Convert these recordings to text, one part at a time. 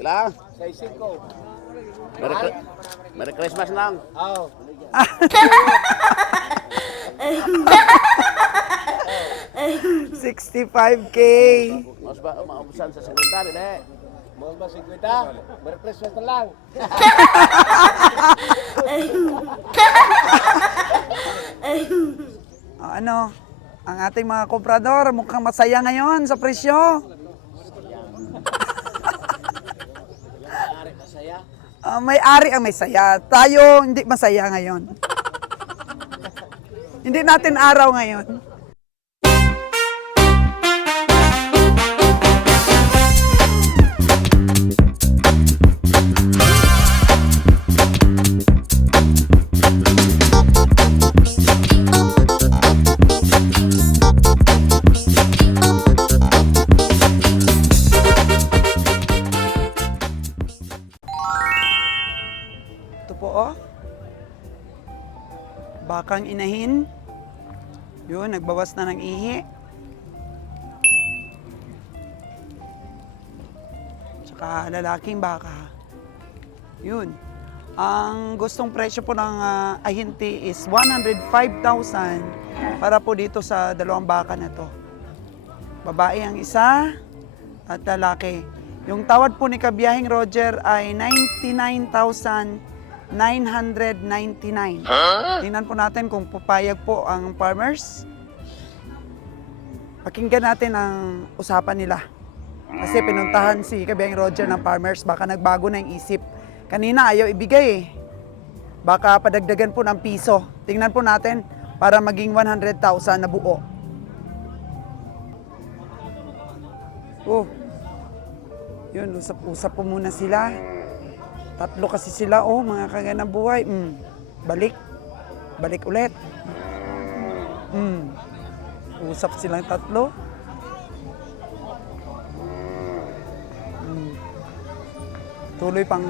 Ilang? 6-5. Merry Christmas lang. Oo. 65K. Mas ba, maubusan sa sekretary, de. Mga ba 50? Merry Christmas na lang. Ano, ang ating mga komprador, mukhang masaya ngayon sa presyo. May-ari ang may saya. Tayo hindi masaya ngayon. Hindi natin araw ngayon. Ito po, oh. Bakang inahin. Yun, nagbawas na ng ihi. Tsaka lalaking baka. Yun. Ang gustong presyo po ng ahinti is 105,000 para po dito sa dalawang baka na to. Babae ang isa at lalaki. Yung tawad po ni Kabiyahing Roger ay 99,999. Tingnan po natin kung papayag po ang farmers. Pakinggan natin ang usapan nila. Kasi pinuntahan si Kabiyahing Roger ng farmers, baka nagbago na yung isip. Kanina ayaw ibigay eh. Baka padagdagan po ng piso. Tingnan po natin para maging 100,000 na buo. Oh. Yun, usap-usap po muna sila. Tatlo kasi sila, oh, mga kaganang buhay. Balik. Balik ulit. Usap silang tatlo. Tuloy pang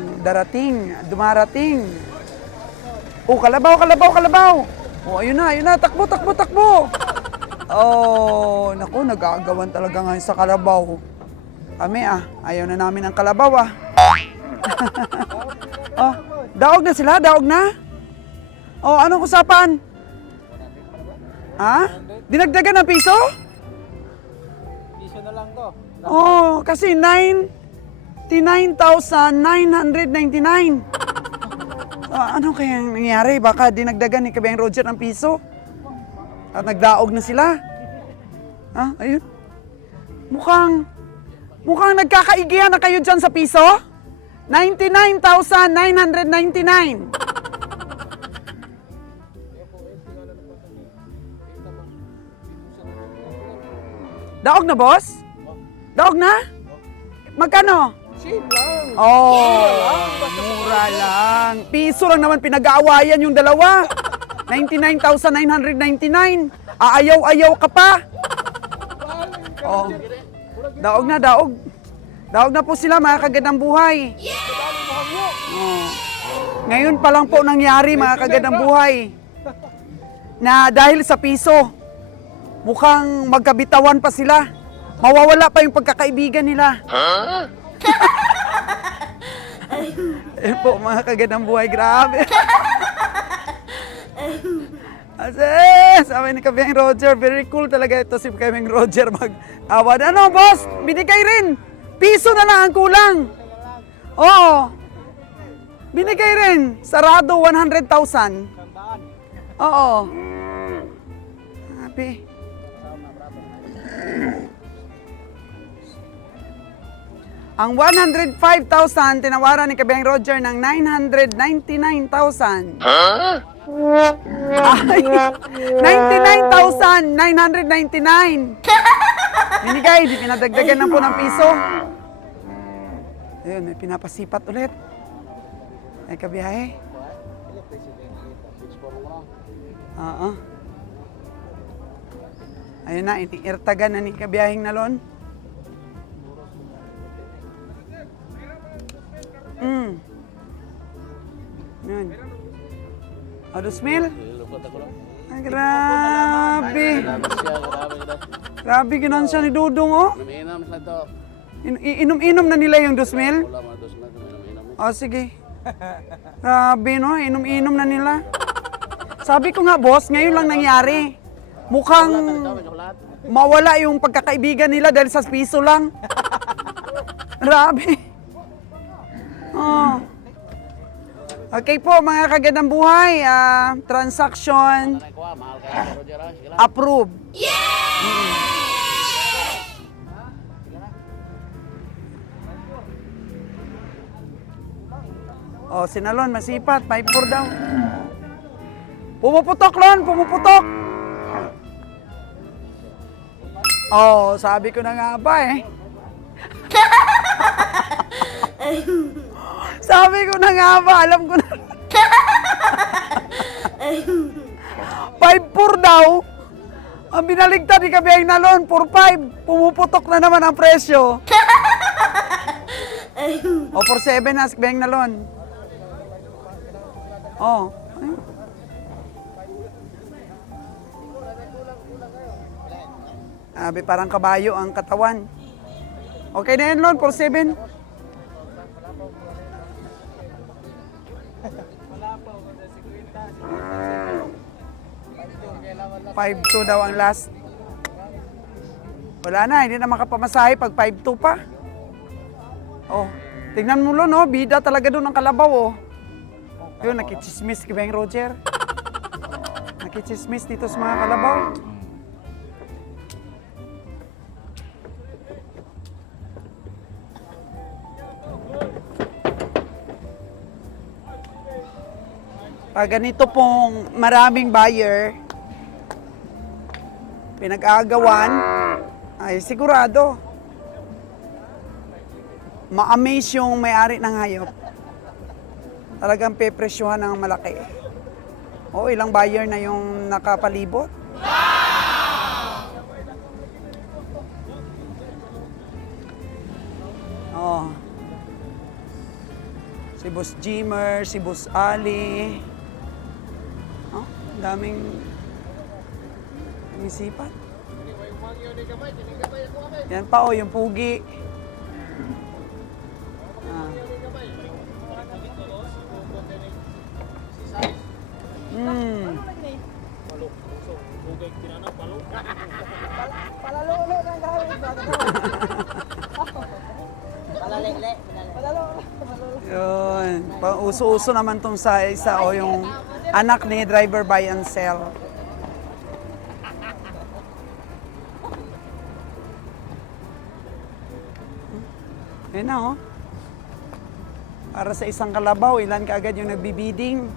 dumarating. Oh, kalabaw. Oh, ayun na, takbo. Oh, naku, nag-aagawan talaga ngayon sa kalabaw. Kami ayaw na namin ng kalabaw Oh, daog na sila, daog na? Oh, anong usapan? Dinagdagan ng piso? Piso na lang to. Oh, kasi 99,999. Ano kaya nangyari? Baka dinagdagan ni Kabiyahing Roger ng piso? At nagdaog na sila? Ayun. Mukhang nagkakaigihan na kayo dyan sa piso? 99,999. Daog na, boss? Daog na? Magkano? Same lang. Oh, mura lang. Piso lang naman pinag-aawayan yung dalawa. 99,999. Aayaw-ayaw ka pa. Oh. Daog na, daog. Daog na po sila, mga kagandang buhay. Oh. Ngayon pa lang po nangyari, mga kagandang buhay, na dahil sa piso, mukhang magkabitawan pa sila. Mawawala pa yung pagkakaibigan nila. Eh po, mga kagandang buhay, grabe. Kasi, sabi ni Kabiyahing Roger, very cool talaga ito si Kabiyahing Roger mag-awad. Ano, boss? Binigay rin. Piso na lang ang kulang. Oo. Binigay rin. Sarado 100,000. Oo. Happy. Ang 105,000 tinawaran ni Kabiyahing Roger ng 999,000. Ay, 99,999. Binigay, di pinadagdagan na po ng piso. Ayun, may pinapasipat ulit. Ay, kabiyahe. Oo. Ayun na, iniirtagan na ni kabiyahing nalon. Yun. O, 2,000? Ay, grabe. Grabe ginansya ni Dudong, oh. Lumiinam sila to. Inom-inom na nila yung 2,000? Wala mga dos na, kuminom-inom. O, sige. Grabe, no? Inom-inom na nila. Sabi ko nga, boss, ngayon lang nangyari. Mukhang Ikaw, may chocolate. mawala yung pagkakaibigan nila dahil sa piso lang. Grabe. Oh. Okay po, mga kagandang buhay. Transaction Nanay ko, mahal kaya Roger, ah. Sige lang. approve. Oh, sinalon, masipat. 5-4 daw. Pumuputok, Lon. Pumuputok. Oh, sabi ko na nga ba eh. Sabi ko na nga ba, alam ko na. 5-4 daw. Ang binaligtad ni Kabiyang Nalon, 4-5. Pumuputok na naman ang presyo. O, 4-7 na si Kabiyang Nalon. Oh. Abi, parang kabayo ang katawan. Okay na yan, Lon, 4-7. Five two daw ang last. Wala na, hindi na makapamasahe pag 5-2 pa. Oh, tingnan mo, Lon, oh, bida talaga doon ang kalabaw, oh. Yun, nakichismis kay Bang Roger. Nakichismis dito sa mga kalabaw. Pag ganito pong maraming buyer, pinag-aagawan, ay sigurado, ma-amaze yung may-ari ng hayop. Talagang pepresyuhan ng malaki. O, ilang buyer na yung nakapalibot. Oh. Si Boss Jimmer, si Boss Ali. Oh, daming isipan. Yan pa, oh, yung pugi. Ah. Palalo ng gawin. Palalele. Yun. Uso-uso naman tong sa isa o yung anak ni driver buy and sell. Yun na, oh. Para sa isang kalabaw, ilan kaagad yung nagbibidding?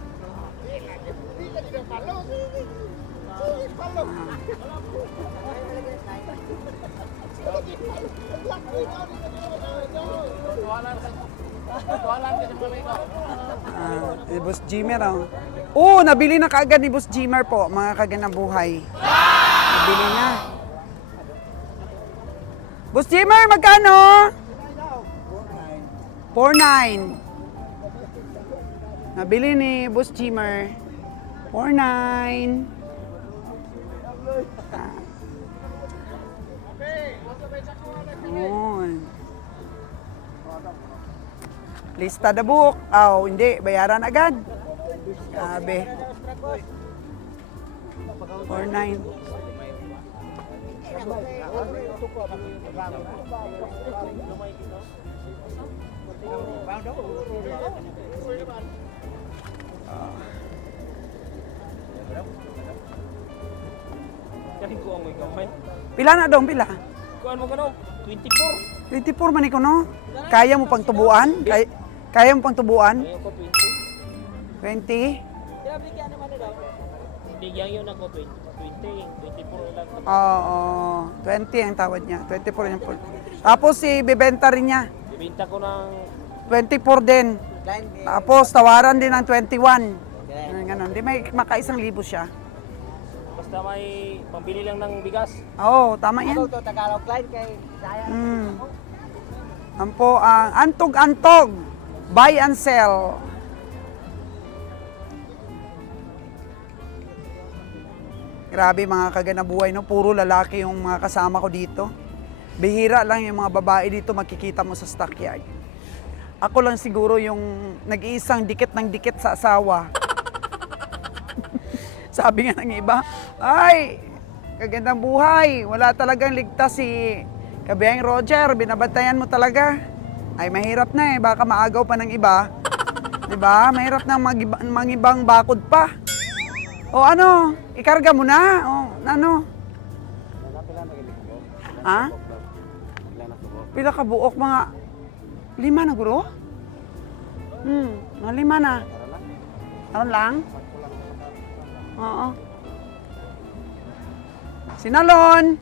Si Boss Jimmer, oh. Oh, nabili na kaagad ni Boss Jimmer po, mga kagandang buhay. Nabili na. Boss Jimmer, magkano? 4.9. Nabili ni Boss Jimmer. 4.9. Yun. Lista the book. Oh, hindi. Bayaran agad. Grabe. 4.9. Kasi ko ang may kamay. Pila na dong, pila? Kuan mo kano? 24. 24 man ikaw, no? Kaya mo pang tubuan? Kaya mo pang tubuan? Ngayon ko 20. 20? Kaya bigyan naman na daw. Bigyan yun ako 20. 24 lang. Oo, 20 ang tawad niya. 24 yung po. Tapos bibenta rin niya. Ibenta ko ng 24 din. Tapos tawaran din ng 21. Ganun. Di may maka1,000 siya. basta may pambili lang ng bigas. Oo, tama yan. Ako to Tagalog line kay Saya. Ang po ang antog-antog. Buy and sell. Grabe mga kaganabuhay, no? Puro lalaki yung mga kasama ko dito. Bihira lang yung mga babae dito makikita mo sa stockyard. Ako lang siguro yung nag-iisang dikit ng dikit sa asawa. Sabi nga ng iba, ay, kagandang buhay. Wala talagang ligtas si Kabihang Roger. Binabantayan mo talaga. Ay, mahirap na eh. Baka maagaw pa ng iba. Diba? Mahirap na mangibang bakod pa. O ano, ikarga mo na. O ano. Ha? Pila ka buok, mga 5 na guro? Mga 5 na. Aron lang? Oo. Sinalon.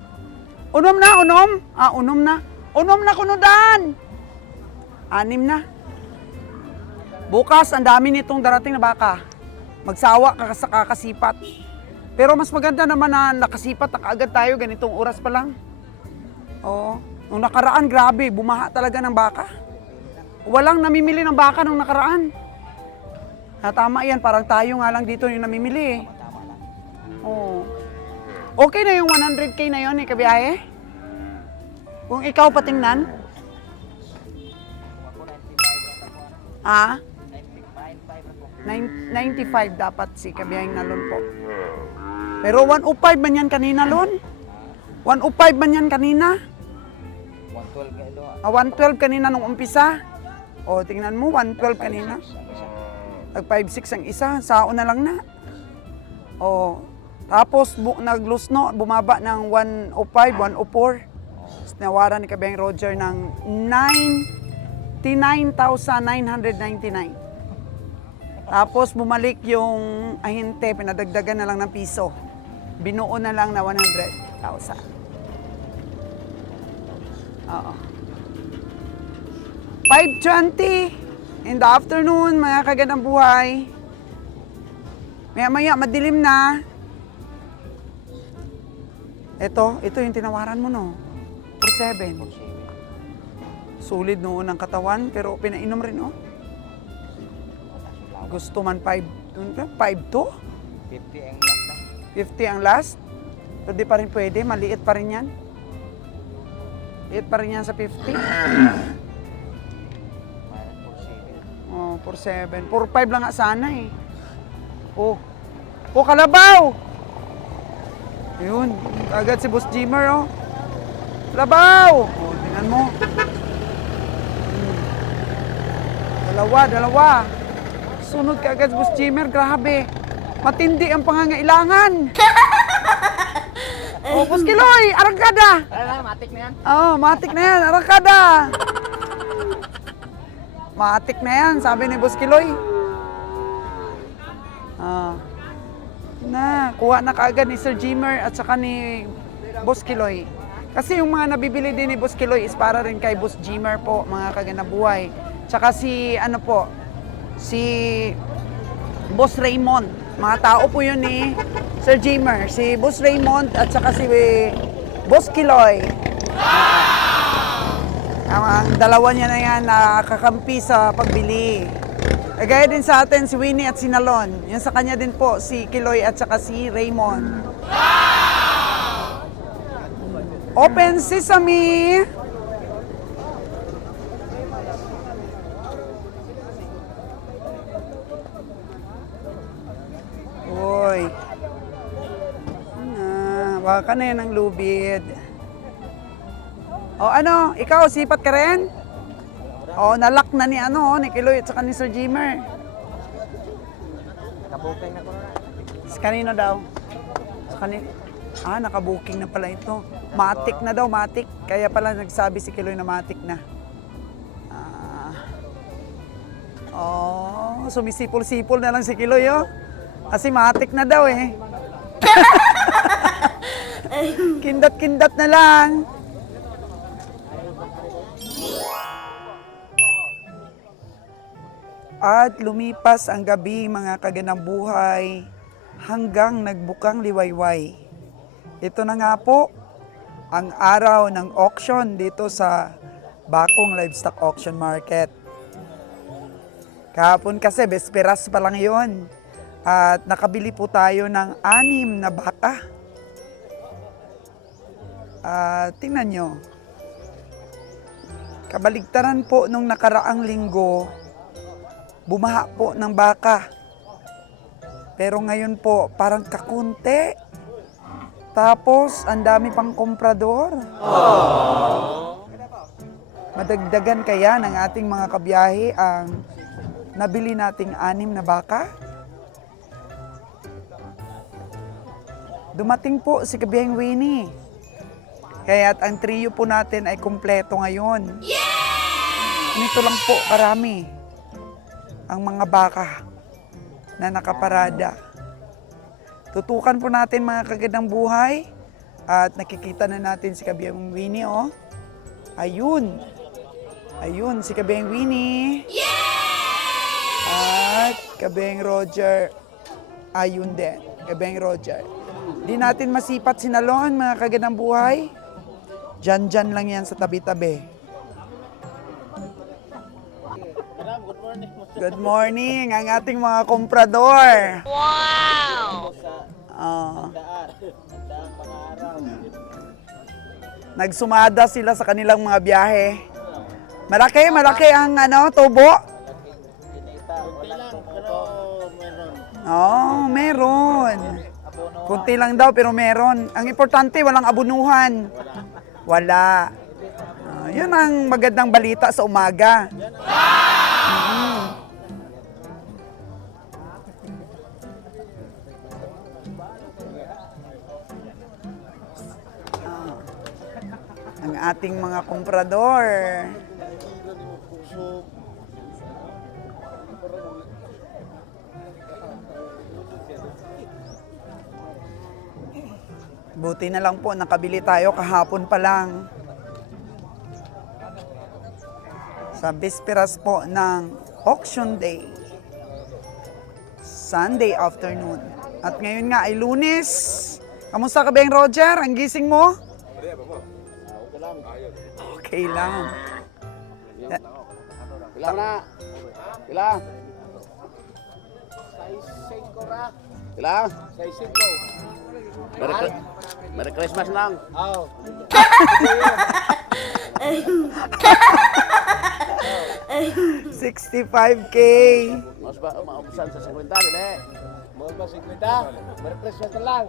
Unom na, unom. Unom na. Unom na kunudan. 6 na. Bukas, ang dami nitong darating na baka. Magsawa ka sa kakasipat. Pero mas maganda naman na nakasipat na kaagad tayo, ganitong oras pa lang. Oo. Nung nakaraan, grabe, bumaha talaga ng baka. Walang namimili ng baka nung nakaraan. Tama yan, parang tayo nga lang dito yung namimili eh. Oo. Okay na yung 100K na yun eh, kabiyahe? Kung ikaw patingnan? 95 dapat si kabiyaheng nalon po. Pero 105 man yan kanina, Lon? 105 man yan kanina? 112 kanina nung umpisa. O, tingnan mo, 112 kanina. Nag 5-6 ang isa, saon na lang na. O, tapos naglusno, bumaba ng 105, 104. Nawaran ni Kabihang Roger ng 99,999. Tapos bumalik yung ahinte, pinadagdagan na lang ng piso. Binuo na lang na 100,000. Oo. 5:20 in the afternoon, mga kagandang buhay. Maya-maya, madilim na. Ito yung tinawaran mo, no? 47. Solid noon ang katawan, pero pinainom rin, oh. Gusto man 5 to? 50 ang last lang. 50 ang last? Pero di pa rin pwede, maliit pa rin yan. Liit pa rin yan sa 50. Oh, 47. 45 lang nga sana eh. Oh, kalabaw! Ayun, agad si Boss Jimmer, oh. Kalabaw! Oh, tingnan mo. Dalawa. Sunod ka agad, Boss Jimmer, grabe. Matindi ang pangangailangan. Oh, Boss Kiloy, arangkada. Matik na yan. Oh, matik na yan, arangkada. Matik na yan, sabi ni Boss Kiloy. Kuha na kaagad ni Sir Jimmer at saka ni Boss Kiloy. Kasi yung mga nabibili din ni Boss Kiloy is para rin kay Boss Jimmer po, mga kagandang buhay. Tsaka si Boss Raymond. Mga tao po yun ni Sir Jimmer. Si Boss Raymond at saka si Boss Kiloy. Ang dalawa niya na yan nakakampi sa pagbili. Gaya din sa atin si Winnie at si Nalon. Yan sa kanya din po si Kiloy at saka si Raymond. Open Sesame! Uy. Baka na yan ang lubid. O ano, ikaw, sipat ka rin? O, nalock na ni ni Kiloy at saka ni Sir Jimmer. Nakabuking na ko na. Sa kanino daw? Sa kanino? Nakabuking na pala ito. Matik na daw, matik. Kaya pala nagsabi si Kiloy na matik na. Sumisipol-sipol na lang si Kiloy, oh. Kasi matik na daw, eh. Kindat-kindat na lang. At lumipas ang gabi, mga kagandang buhay, hanggang nagbukang liwayway. Ito na nga po ang araw ng auction dito sa Bakong Livestock Auction Market. Kahapon kasi, besperas pa lang yun. At nakabili po tayo ng 6 na baka. Tingnan nyo. Kabaligtaran po nung nakaraang linggo, bumaha po ng baka. Pero ngayon po, parang kakunti. Tapos, ang dami pang komprador. Madagdagan kaya ng ating mga kabiyahe ang nabili nating 6 na baka? Dumating po si Kabiyahing Winnie. Kaya't ang trio po natin ay kumpleto ngayon. Nito lang po karami ang mga baka na nakaparada. Tutukan po natin mga kagandang buhay at nakikita na natin si Kabiyahing Winnie, oh. Ayun. Ayun, si Kabiyahing Winnie. At Kabiyahing Roger. Ayun din, Kabiyahing Roger. Di natin masipat sinalon, mga kagandang buhay. Diyan lang yan sa tabi-tabi. Good morning, ang ating mga komprador. Wow! Nagsumada sila sa kanilang mga biyahe. Malaki ang tubo. Oh, meron. Kunti lang daw pero meron. Ang importante, walang abunuhan. Wala. Yun ang magandang balita sa umaga. Ang ating mga komprador. Buti na lang po, nakabili tayo kahapon pa lang. Sa bisperas po ng auction day. Sunday afternoon. At ngayon nga ay Lunes. Kamusta ka, Beng Roger? Ang gising mo? Okay lang. Ilang na? Ilang? Ilang? Merry Christmas lang. 65K. Mas ba maubusan sa 50 nila eh. Mga ba 50? Merry Christmas na lang.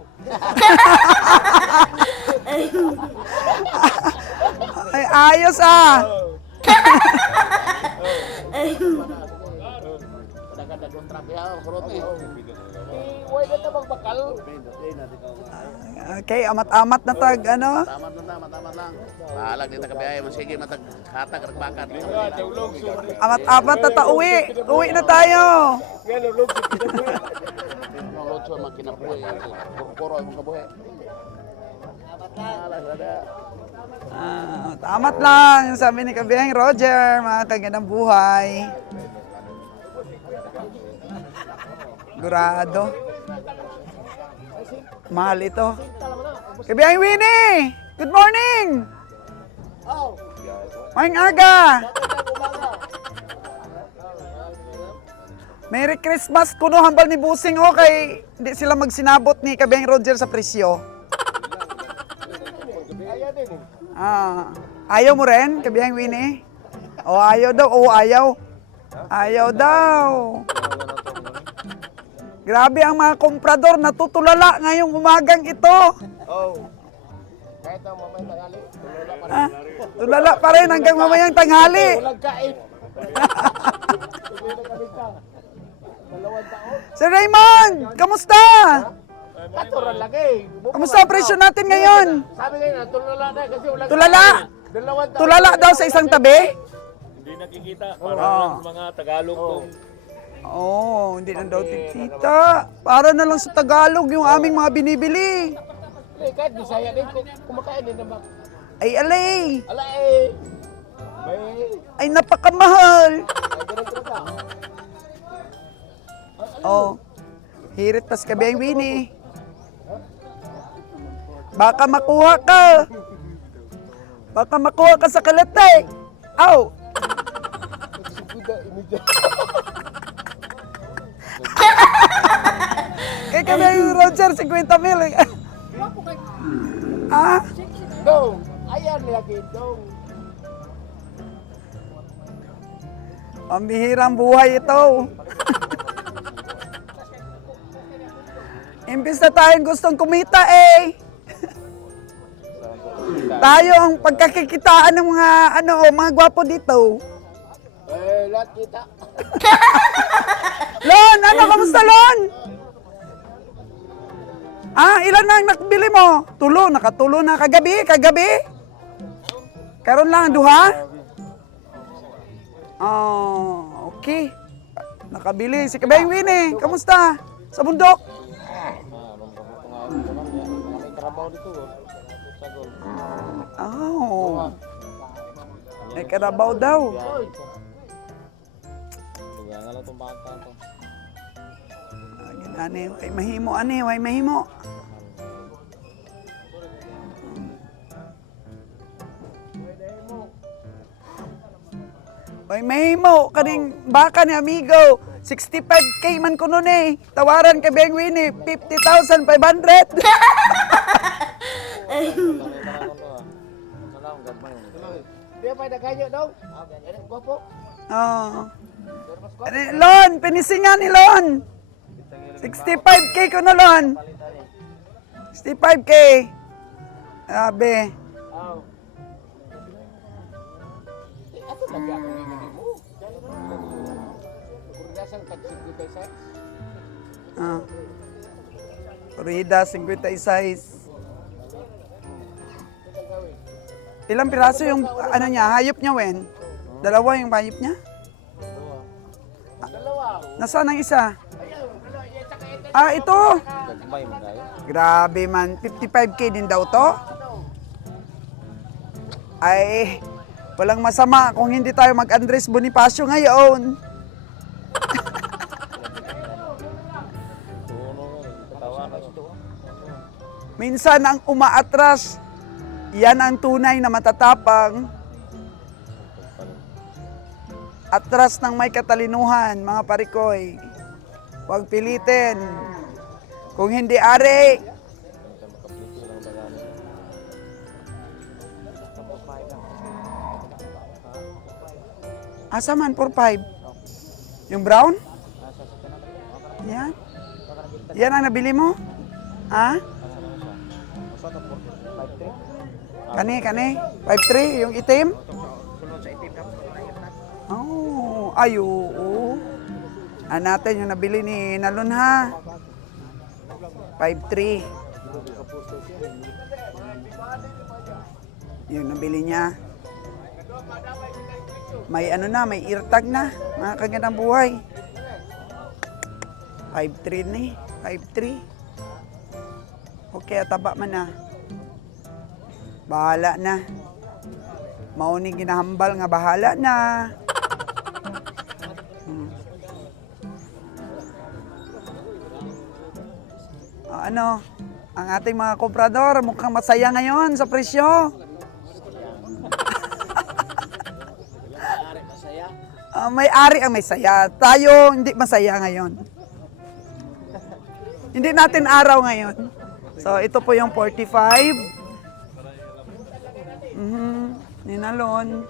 Ay, ayos ah. Dagan-dagan trapi ha, kurot eh. Huwag ka na magbakal. Okay, amat-amat na tag, Tamat lang. Maalag din taga-biyahe, masige matag-hatag ragbakat. amat-amat na ta, uwi. Uwi na tayo. Ang lotso ang kinabuhi. Puro ang kabuhi. Tamat lang, yung sabi ni Kabiyahing Roger, mga kagandang buhay. Gurado. Mahal ito. Kabiyahing Winnie! Good morning! Maing aga! Merry Christmas kuno hambal ni Busing o kay hindi sila magsinabot ni Kabiyahing Roger sa presyo. Ayaw mo rin, Kabiyahing Winnie? O ayaw daw, ayaw. Ayaw daw. Grabe ang mga komprador, natutulala ngayong umagang ito. Kahit ang mamayang tangali. Tulala pa rin hanggang mamayang tanghali. Walang kain. Sir Raymond, kamusta? Natural lagi. Kamusta ang presyo natin ngayon? Sabi ngayon, tulala na kasi walang Tulala? Dalawang taon. Tulala daw sa isang tabi? Hindi nakikita. Parang mga Tagalog kung Hindi na daw titita. Para na lang sa Tagalog yung aming mga binibili. Kahit Bisaya din, kumakain din naman. Ay, alay. Ala eh. May... Ay, napakamahal. Hirit pas Kabiyahing Winnie. Baka makuha ka. Baka makuha ka sa kalatay. Aw. Kaya Kabiyahing Roger, 50 mil. Dong, ayan lagi dong. Pambihirang buhay ito. Imbis na tayong gustong kumita eh. Tayo ang pagkakikitaan ng mga mga gwapo dito. Lahat kita. Lon, kamusta Lon? Ilan na ang nakbili mo? Nakatulo na kagabi. Karon lang duha? Okay. Nakabili si Kabayang Winnie. Kamusta? Sa bundok? May trabaho dito. Sagol. May karabaw daw. Lugar nga lang itong bata to. Way mahimo. Way mahimo, kaning baka ni amigo. 65K man ko nun eh. Tawaran kay Beng Winnie, 50,500. Dia pa nagkanyo daw. Gwapo. Lon, pinisingan ni Lon. 65K ko na Lon. 65K. Sabi. Ato lagi ako ngingin mo. Kurgasan tag 56. Corrida, 56. Ilang piraso yung hayop niya, Wen? Dalawa yung hayop niya? Nasaan ang isa? Ito. Grabe man, 55K din daw to. Ay, walang masama kung hindi tayo mag-Andres Bonifacio ngayon. Minsan ang umaatras, yan ang tunay na matatapang. Atras ng may katalinuhan, mga parikoy. Huwag pilitin. Kung hindi ari, asa man, 4-5. Yung brown? Yan. Yan ang nabili mo? Kani? 5-3? Yung itim? Oo. Natin yung nabili ni Nalon ha. 5-3. Yung nabili niya. May may eartag na. Mga kagandang buhay. 5-3 ni. 5-3. Okay, taba man na. Bahala na. Mauning ginahambal nga bahala na. Ang ating mga komprador, mukhang masaya ngayon sa presyo. May-ari ang may saya. Tayo hindi masaya ngayon. Hindi natin araw ngayon. So, ito po yung 45. Ninalon.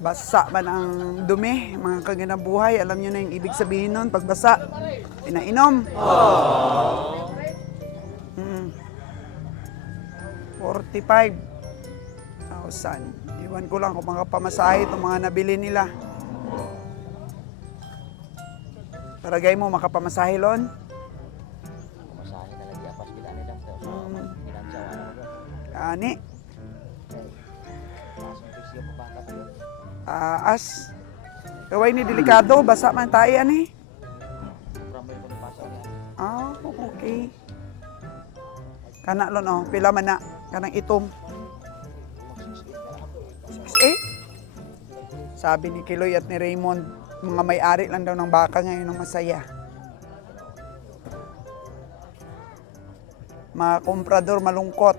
Basa man ang dumi, mga kaganabuhay. Alam nyo na yung ibig sabihin nun. Pag basa, pinainom. 45,000. Iwan ko lang kung mga pamasahe itong mga nabili nila. Taragay mo, makapamasahe, Lon? Pamasahe na lagi apas kita nila. Ani? As. Kaway ni delikado, basa man tayo, ani? Okay. Kana, Lon, pila man na. Kanang itom. 6'8"? Sabi ni Kiloy at ni Raymond, mga may-ari lang daw ng baka ngayon ng masaya. Mga komprador malungkot.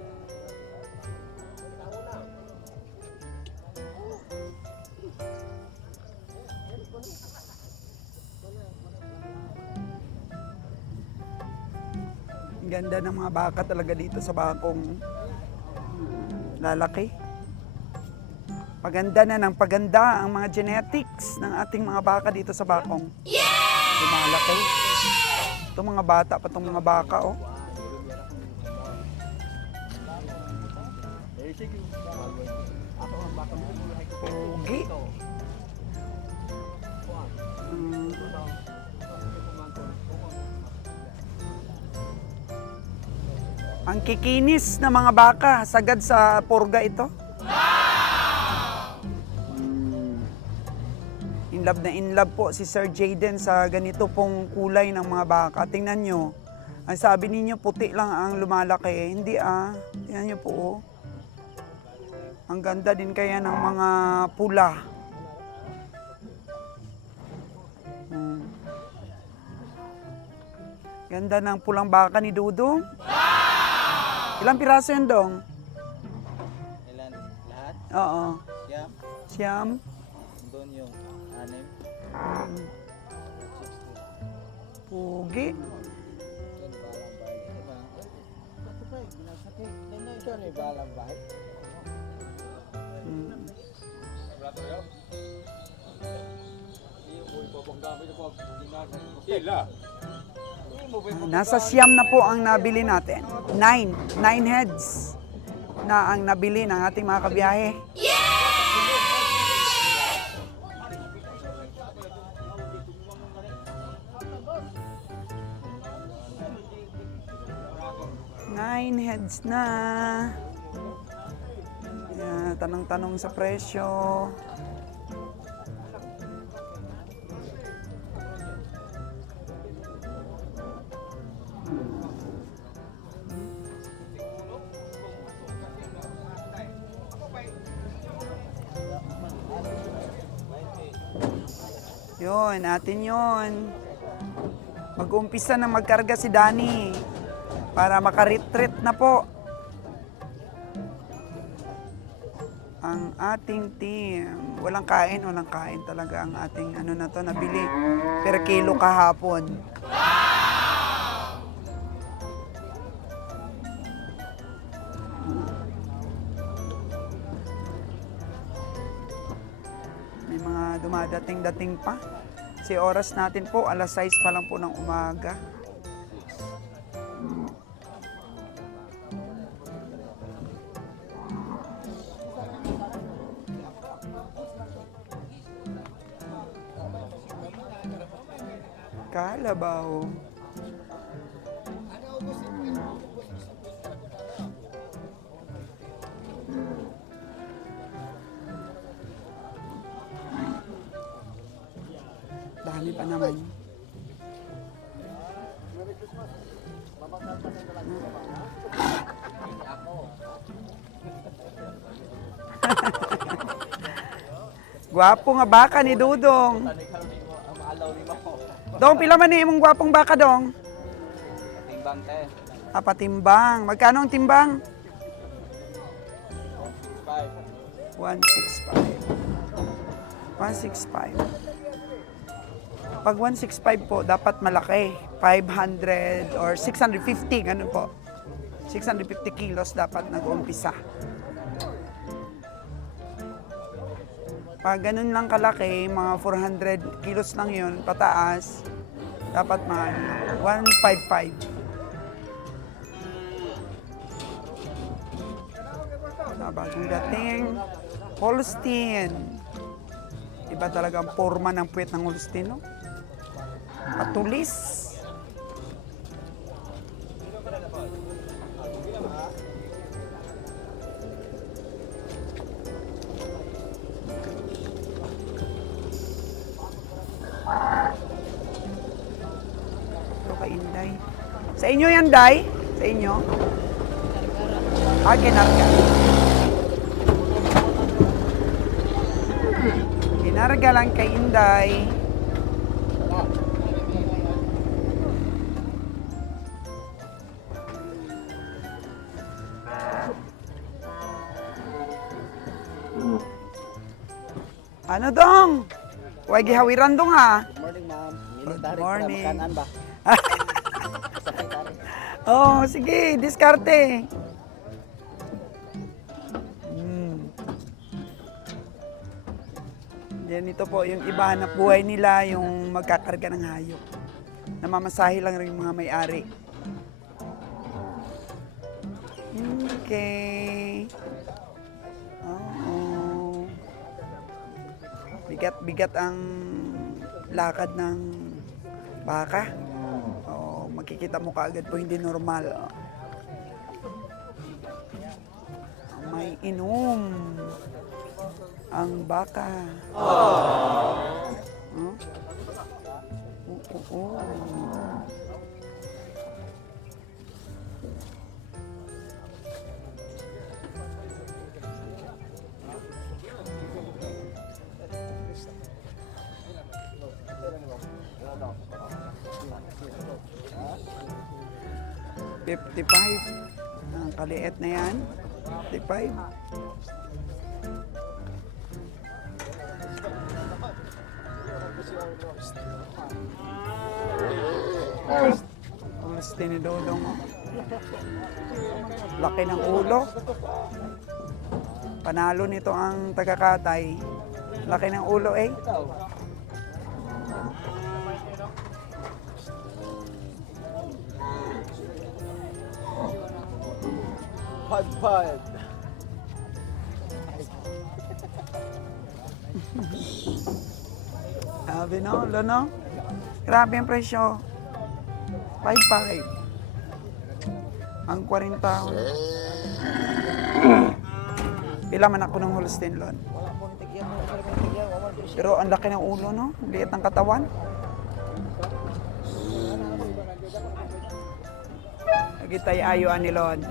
Ganda ng mga baka talaga dito sa bakong lalaki. Paganda na ng paganda ang mga genetics ng ating mga baka dito sa Bakong. Lumalaki. Itong mga bata pa itong mga baka, oh. Pogi. Ang kikinis ng mga baka, sagad sa purga ito. In love na in love po si Sir Jaden sa ganito pong kulay ng mga baka. Tingnan nyo, ang sabi ninyo puti lang ang lumalaki. Hindi tingnan nyo po, oh. Ang ganda din kaya ng mga pula. Ganda ng pulang baka ni Dudong. Ilang piraso yun, Dong? Ilan? Lahat? Oo. Siyam? Siyam. Doon yung 6. Pugi. Balang bahay. Nasa siyam na po ang nabili natin. 9 heads na ang nabili ng ating mga kabiyahe. Nine heads na. Yan, tanong-tanong sa presyo. Yun, atin yun. Mag-uumpisa na magkarga si Danny para makaretreat na po ang ating team. Walang kain talaga ang ating na to nabili per kilo kahapon. May mga dumadating-dating pa. Si oras natin po, alas 6 pa lang po ng umaga. Kalabaw. Dami pa naman. Gwapo nga baka ni Dudong. Dong, pila man ni imong gwapong baka, Dong? Timbang tayo. Patimbang. Magkano ang timbang? 165. 165. Pag 165 po, dapat malaki. 500 or 650, ganun po. 650 kilos dapat nag-uumpisa. Pag ganun lang kalaki, mga 400 kilos lang yun, pataas, dapat mga 155. Bagong dating, Holstein. Iba talaga ang forma ng puwet ng Holstein, no? Patulis. Inday. Sa inyo yan, Day? Sa inyo? Kinarga. Kinarga lang kay Inday. Ano dong? Huwag gihawiran dong ha. Good morning, ma'am. Good morning. Makanan ba? Oh, sige, diskarte. Yan ito po, yung iba hanap buhay nila, yung magkakarga ng hayop. Namamasahe lang rin yung mga may-ari. Okay. Oo. Bigat-bigat ang lakad ng baka. Oo, makikita mo kaagad po hindi normal. May inom ang baka. Oh. Oo. $55. Ang kaliit na yan. 55. Ang tinidodong. Laki ng ulo. Panalo nito ang tagakatay. Laki ng ulo eh. Pad-pad. Sabi no, no? Grabe ang presyo. 5.5. Ang 40 taon. Pila man ako ng Holstein Lon. Pero ang laki ng ulo, no? Liit ng katawan. Lagi tayo ayo anilon.